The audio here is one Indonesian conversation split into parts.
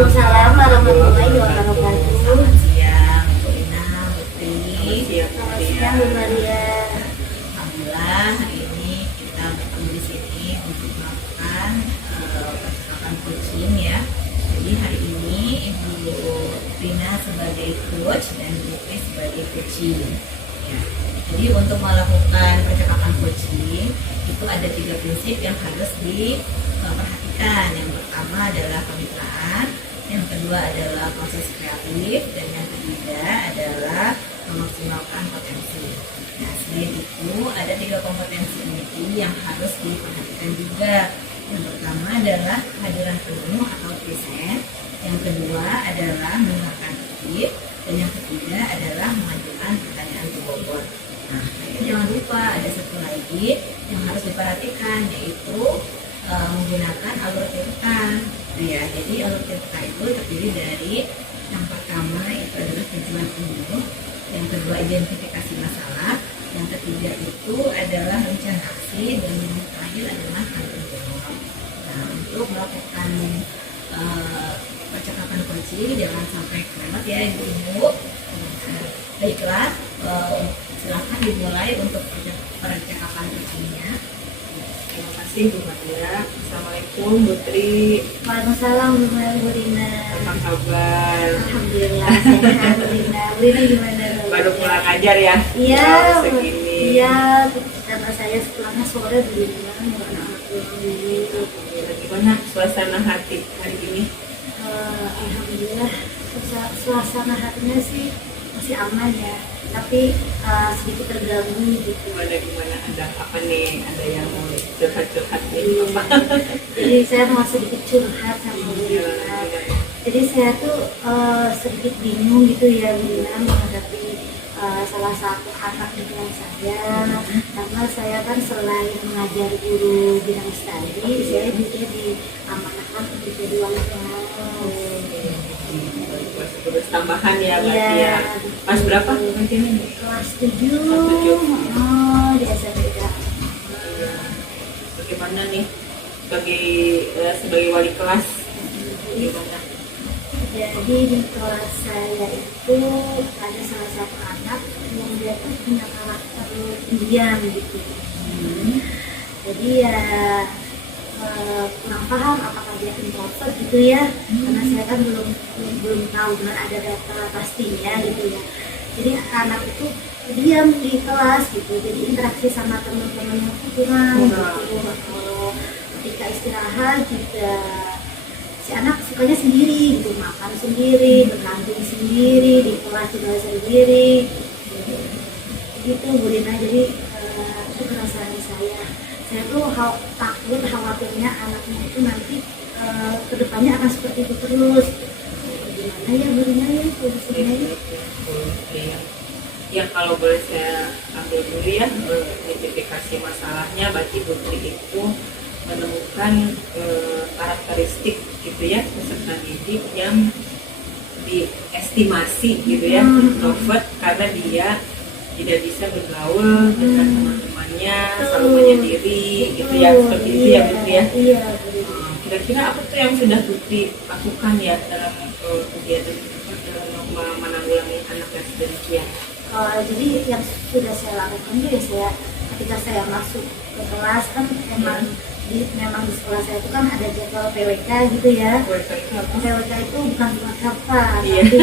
Waalaikumsalam warahmatullahi wabarakatuh. Selamat siang, Bu Ina, Bu Tri. Selamat siang Bu Maria. Alhamdulillah hari ini kita bertemu di sini untuk melakukan percakapan coaching ya. Jadi hari ini Ibu Rina sebagai coach dan Bu Tri sebagai coaching. Ya. Jadi untuk melakukan percakapan coaching itu ada 3 prinsip yang harus diperhatikan. Yang pertama adalah kemitraan, yang kedua adalah proses kreatif, dan yang ketiga adalah memaksimalkan potensi. Nah, selain itu ada 3 kompetensi inti yang harus diperhatikan juga. Yang pertama adalah kehadiran penuh atau present, yang kedua adalah mendengarkan aktif, dan yang ketiga adalah mengajukan pertanyaan ke bobot. Nah, jangan lupa ada satu lagi yang harus diperhatikan, yaitu menggunakan alur cerita. Ya, jadi alur cerita itu terdiri dari yang pertama itu adalah tujuan penuh, yang kedua identifikasi masalah, yang ketiga itu adalah rencana aksi, dan yang terakhir adalah tanggung jawab. Nah, untuk melakukan percakapan coaching jangan sampai kelewat ya Ibu-ibu. Baiklah, silakan dimulai untuk percakapan coachingnya. Terima kasih Bu Maria. Assalamualaikum Bu Tri. Waalaikumsalam Bu Rina. Apa kabar? Alhamdulillah sehat Bu Rina. Bu Rina gimana? Baru pulang ajar ya? Iya. Segini. Iya, karena saya pulangnya sore Bu Rina. Alhamdulillah. Gimana suasana hati hari ini? Alhamdulillah suasana hatinya sih masih aman ya, tapi sedikit terganggu gitu. Gimana ada apa nih? Ada yang mau curhat nih? Iya. Apa? Jadi saya mau sedikit curhat sama Bu Rina. Jadi saya tuh sedikit bingung gitu ya Bu Rina menghadapi salah satu anak di kelas saya, karena saya kan selain mengajar guru bidang studi, saya juga diamanahkan untuk jadi wali kelas. Terus tambahan ya berarti ya. Pas berapa nanti ini? Kelas 7. Di SMK. Bagaimana nih sebagai wali kelas? Gimana? Jadi di kelas saya itu ada salah satu anak yang dia tuh punya karakter pendiam gitu. Jadi ya kurang paham apakah dia introvert gitu ya, karena saya kan belum tahu benar ada data pastinya gitu ya. Jadi anak itu diam di kelas gitu, jadi interaksi sama teman-temannya itu kurang gitu. Kalau ketika istirahat juga si anak sukanya sendiri gitu, makan sendiri, berkantin sendiri, di kelas juga sendiri gitu Bu Rina. Jadi itu perasaan saya tuh takut, khawatirnya anaknya itu nanti kedepannya akan seperti itu terus. Gimana ya Bu Rina ya solusinya ya? Ya kalau boleh saya ambil dulu ya, identifikasi masalahnya. Berarti Bu Tri itu menemukan karakteristik gitu ya peserta didik yang diestimasi gitu ya, introvert, karena dia tidak bisa bergaul dengan teman-temannya, selalu menyendiri gitu ya, seperti itu ya Bu Tri ya. Iya. Kira-kira apa tuh yang sudah Bu Tri lakukan ya dalam kegiatan menanggulangi anak yang sedemikian? Jadi yang sudah saya lakukan itu ya, ketika saya masuk ke kelas kan memang di sekolah saya itu kan ada jadwal PWK gitu ya. PWK itu bukan cuma kapal, tapi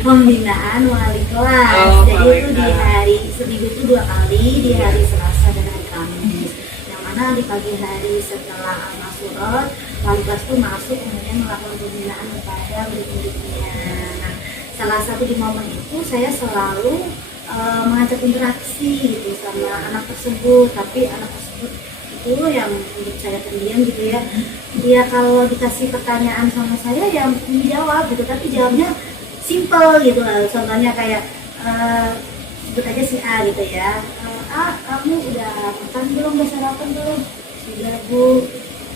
pembinaan wali kelas. Jadi itu di hari seminggu itu 2 kali, di hari Selasa dan hari Kamis. Yang mana di pagi hari setelah Al-Masurot, wali kelas itu masuk kemudian melakukan pembinaan kepada murid-muridnya. Nah, salah satu di momen itu saya selalu mengajak interaksi gitu sama anak tersebut, tapi anak tersebut itu yang menurut saya pendiam gitu ya. Dia kalau dikasih pertanyaan sama saya ya dijawab gitu, tapi jawabnya simple gitu lah. Contohnya kayak sebut aja si A gitu ya. Kamu udah makan belum? Udah sarapan belum? Sudah Bu.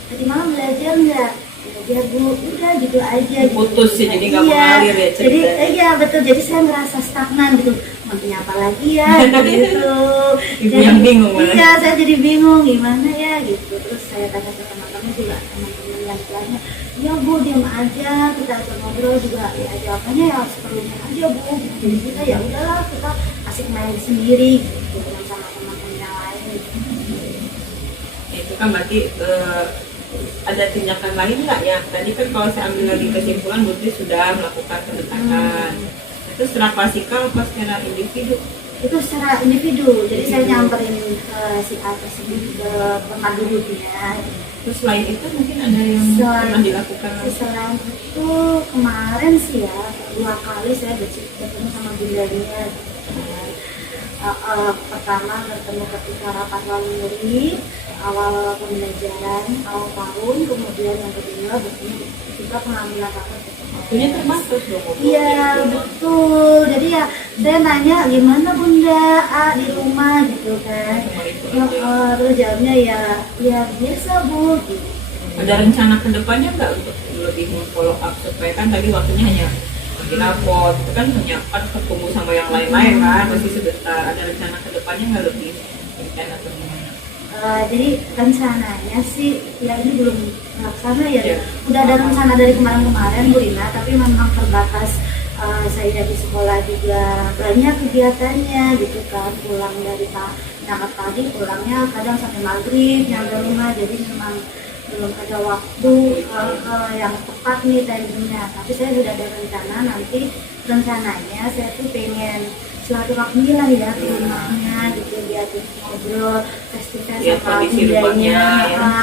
Tadi malam belajar nggak? Belajar Bu. Udah gitu aja. Putus sih, jadi nggak mengalir ya ceritanya. Jadi iya betul. Jadi saya merasa stagnan gitu. Mau apa lagi ya gitu. Ibu yang bingung malah. Iya, saya jadi bingung gimana ya gitu. Terus saya tanya ke teman-teman juga, teman-teman yang lainnya, ya Bu diam aja, kita ajak ngobrol juga ya jawabannya ya seperlunya aja Bu. Jadi kita ya udahlah kita asik main sendiri gitu dengan sama teman-teman yang lain gitu. Itu kan berarti ada tindakan lain nggak ya? Tadi kan kalau saya ambil lagi kesimpulan, Putri sudah melakukan pendekatan. Itu secara klasikal apa secara individu? Itu secara individu, jadi saya nyamperin ke si A tersebut ke tempat duduknya. Terus selain itu mungkin ada yang pernah dilakukan? Selain itu kemarin sih ya 2 kali saya bertemu sama bundanya. Pertama bertemu ketika rapat wali murid awal pembelajaran awal tahun, kemudian yang kedua bertemu ketika pengambilan rapat. Waktunya terbatas dong. Iya betul, jadi ya saya nanya gimana Bunda di rumah gitu kan. Terus jawabnya ya biasa Bu gitu. Ada rencana ke depannya nggak untuk lebih follow up, supaya kan tadi waktunya hanya rapot, itu kan hanya kan ketemu sama yang lain-lain kan masih sebentar. Ada rencana ke depannya nggak lebih intens atau gimana? Jadi rencananya sih ya ini belum terlaksana ya. Udah ada rencana dari kemarin-kemarin Bu Rina, tapi memang terbatas. Saya di sekolah juga banyak kegiatannya gitu kan, pulang dari berangkat pagi, pulangnya kadang sampai maghrib nyampe rumah, jadi memang belum ada waktu yang tepat nih timingnya. Tapi saya sudah ada rencana, nanti rencananya saya tuh pengen silaturahmi lah ya ke rumahnya gitu, lihat ngobrol face to face sama bundanya,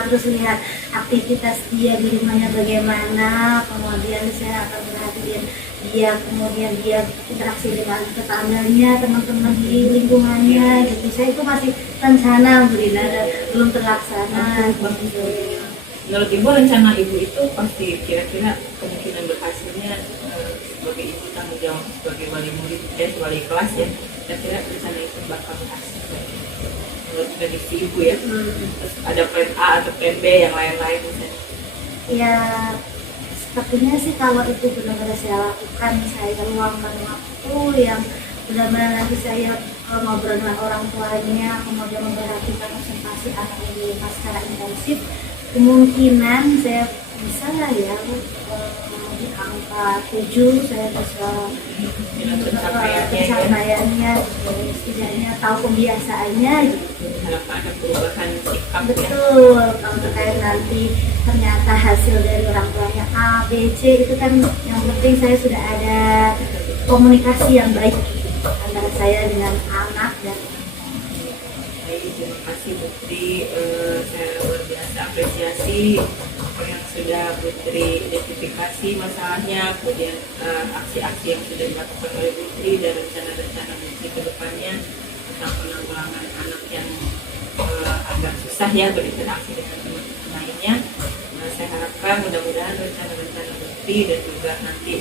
terus lihat aktivitas dia di rumahnya bagaimana, kemudian saya akan perhatiin dia, kemudian dia interaksi dengan tetangganya, teman-teman di lingkungannya gitu. Saya itu masih rencana Bu Rina dan belum terlaksana gitu. Menurut Ibu, rencana Ibu itu pasti kira-kira kemungkinan berhasilnya sebagai Ibu tanggung jawab sebagai wali murid, wali kelas ya, kira-kira rencana itu bakal berhasil menurut prediksi Ibu ya. Terus ada plan A atau plan B yang lain-lain misalnya? Ya sepertinya sih kalau itu benar-benar saya lakukan, saya luangkan waktu yang benar-benar nanti saya ngobrol dengan orang tuanya, kemudian memperhatikan konsentrasi anak di rumah secara intensif, kemungkinan saya bisa lah ya di angka 7 saya bisa pencapaiannya, setidaknya tahu pembiasaannya gitu. Harapkan ada perubahan sikap. Betul, kalau terkait nanti ternyata hasil dari orang tuanya A, B, C, itu kan yang penting saya sudah ada komunikasi yang baik antara saya dengan anak dan terima kasih Putri, saya luar biasa apresiasi apa yang sudah Putri identifikasi masalahnya, kemudian aksi-aksi yang sudah dilakukan oleh Putri dan rencana-rencana Putri ke depannya tentang penanggulangan anak yang agak susah ya berinteraksi dengan teman-teman lainnya. Saya harapkan mudah-mudahan rencana-rencana Putri dan juga nanti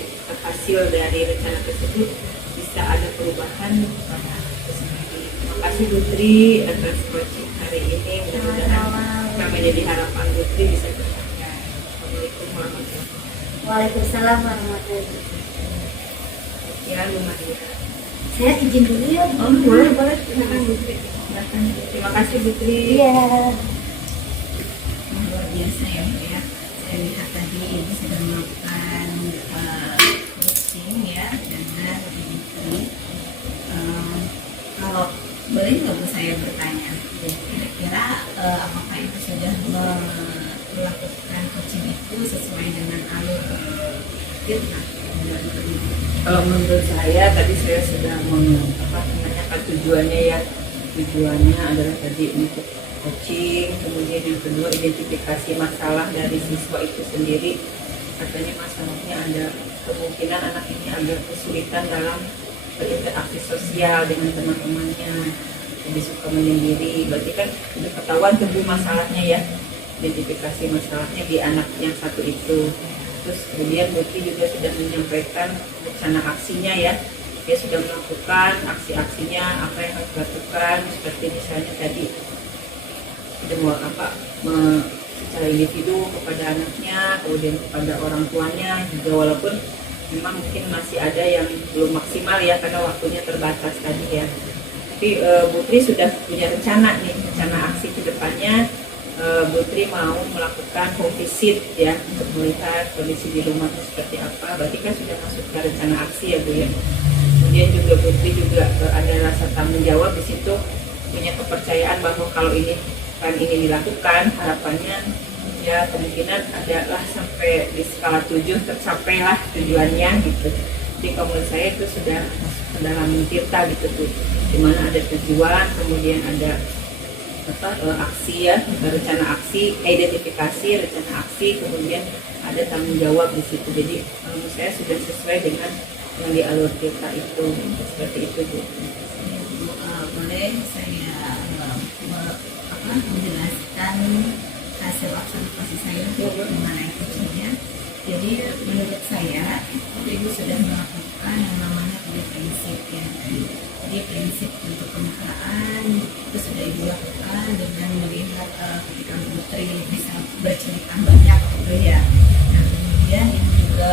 hasil dari rencana tersebut bisa ada perubahan pada anak itu sendiri. Terima kasih Putri atas coaching hari ini, mudah-mudahan apa menjadi harapan Putri bisa tercapai. Assalamualaikum warahmatullahi wabarakatuh. Waalaikumsalam warahmatullahi wabarakatuh. Ya, Bu Maria. Saya izin dulu ya. Boleh. Silakan Putri. Silakan. Terima kasih Putri. Iya. Luar biasa ya Bu ya. Saya lihat tadi Ibu sudah melakukan coaching ya dengan Putri. Kalau boleh nggak Bu saya bertanya, kira-kira apakah itu sudah melakukan coaching itu sesuai dengan alur fitnah? Kalau menurut saya tadi saya sudah menanyakan tujuannya ya. Tujuannya adalah tadi untuk coaching, kemudian yang kedua identifikasi masalah dari siswa itu sendiri. Katanya masalahnya ada kemungkinan anak ini agak kesulitan dalam berinteraksi sosial dengan teman-temannya, lebih suka menyendiri. Berarti kan sudah ketahuan tuh masalahnya ya, identifikasi masalahnya di anak yang satu itu. Terus kemudian Putri juga sudah menyampaikan rencana aksinya ya, dia sudah melakukan aksi-aksinya, apa yang harus dilakukan, seperti misalnya tadi sudah secara individu kepada anaknya, kemudian kepada orang tuanya juga, walaupun memang mungkin masih ada yang belum maksimal ya karena waktunya terbatas tadi ya. Tapi Putri sudah punya rencana nih, rencana aksi ke depannya Bu Tri mau melakukan home visit ya untuk melihat kondisi di rumah seperti apa, berarti kan sudah masuk ke rencana aksi ya Bu ya. Kemudian juga Bu Tri juga ada rasa tanggung jawab di situ, punya kepercayaan bahwa kalau ini dilakukan, harapannya ya kemungkinan adalah sampai di skala 7 tercapailah tujuannya gitu. Jadi kalau menurut saya itu sudah masuk ke dalam tirta gitu Bu, dimana ada tujuan, kemudian ada aksi ya, rencana aksi, identifikasi rencana aksi, kemudian ada tanggung jawab di situ. Jadi menurut saya sudah sesuai dengan yang di alur tirta itu, seperti itu Bu. Boleh saya menjelaskan hasil observasi saya mengenai kucingnya. Jadi menurut saya Ibu sudah melakukan yang namanya prinsip ya. Jadi prinsip untuk pembukaan itu sudah Ibu lakukan dengan melihat ketika Bu Tri bisa bercerita banyak gitu ya. Nah kemudian Ibu juga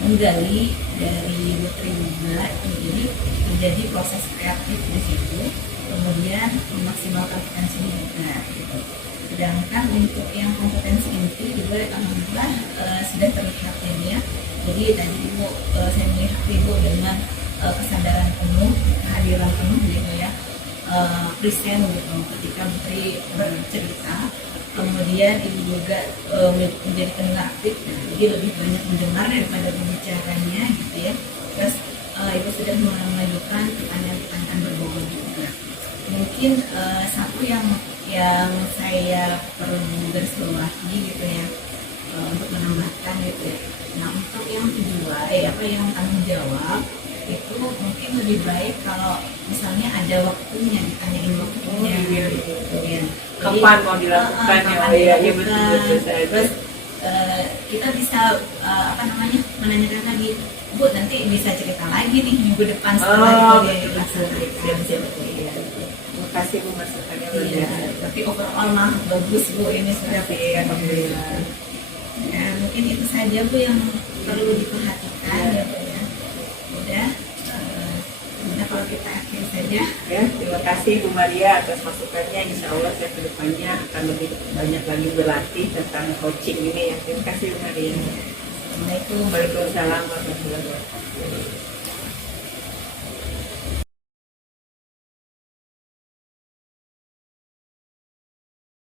menggali dari Bu Tri juga, jadi menjadi proses kreatif di situ, kemudian memaksimalkan potensi juga gitu. Sedangkan untuk yang kompetensi inti juga alhamdulillah sudah terlihat ya. Jadi tadi Ibu saya melihat Ibu dengan kesadaran penuh, kehadiran penuh gitu ya, present gitu ketika Bu Tri bercerita. Kemudian Ibu juga menjadi pendengar aktif, jadi lebih banyak mendengar daripada berbicaranya gitu ya. Terus Ibu sudah mengajukan pertanyaan-pertanyaan berbobot juga. Mungkin satu yang saya perlu garis bawahi gitu ya, untuk menambahkan gitu ya. Nah untuk yang kedua yang tanggung jawab itu mungkin lebih baik kalau misalnya ada waktunya, ditanyain waktunya gitu ya. Kapan mau dilakukan ya? Iya betul saya. Terus kita bisa menanyakan lagi, Bu nanti bisa cerita lagi nih minggu depan setelah itu dia seperti itu. Terima kasih Bu masukannya. Iya, tapi overall mah bagus Bu ini sudah alhamdulillah. Ya, mungkin itu saja Bu yang perlu diperhatikan ya Bu ya. Udah kalau kita akhiri saja. Ya, terima kasih Bu Maria atas masukannya. Insya Allah saya kedepannya akan lebih banyak lagi berlatih tentang coaching ini ya. Terima kasih Bu Maria. Assalamualaikum. Waalaikumsalam warahmatullahi wabarakatuh.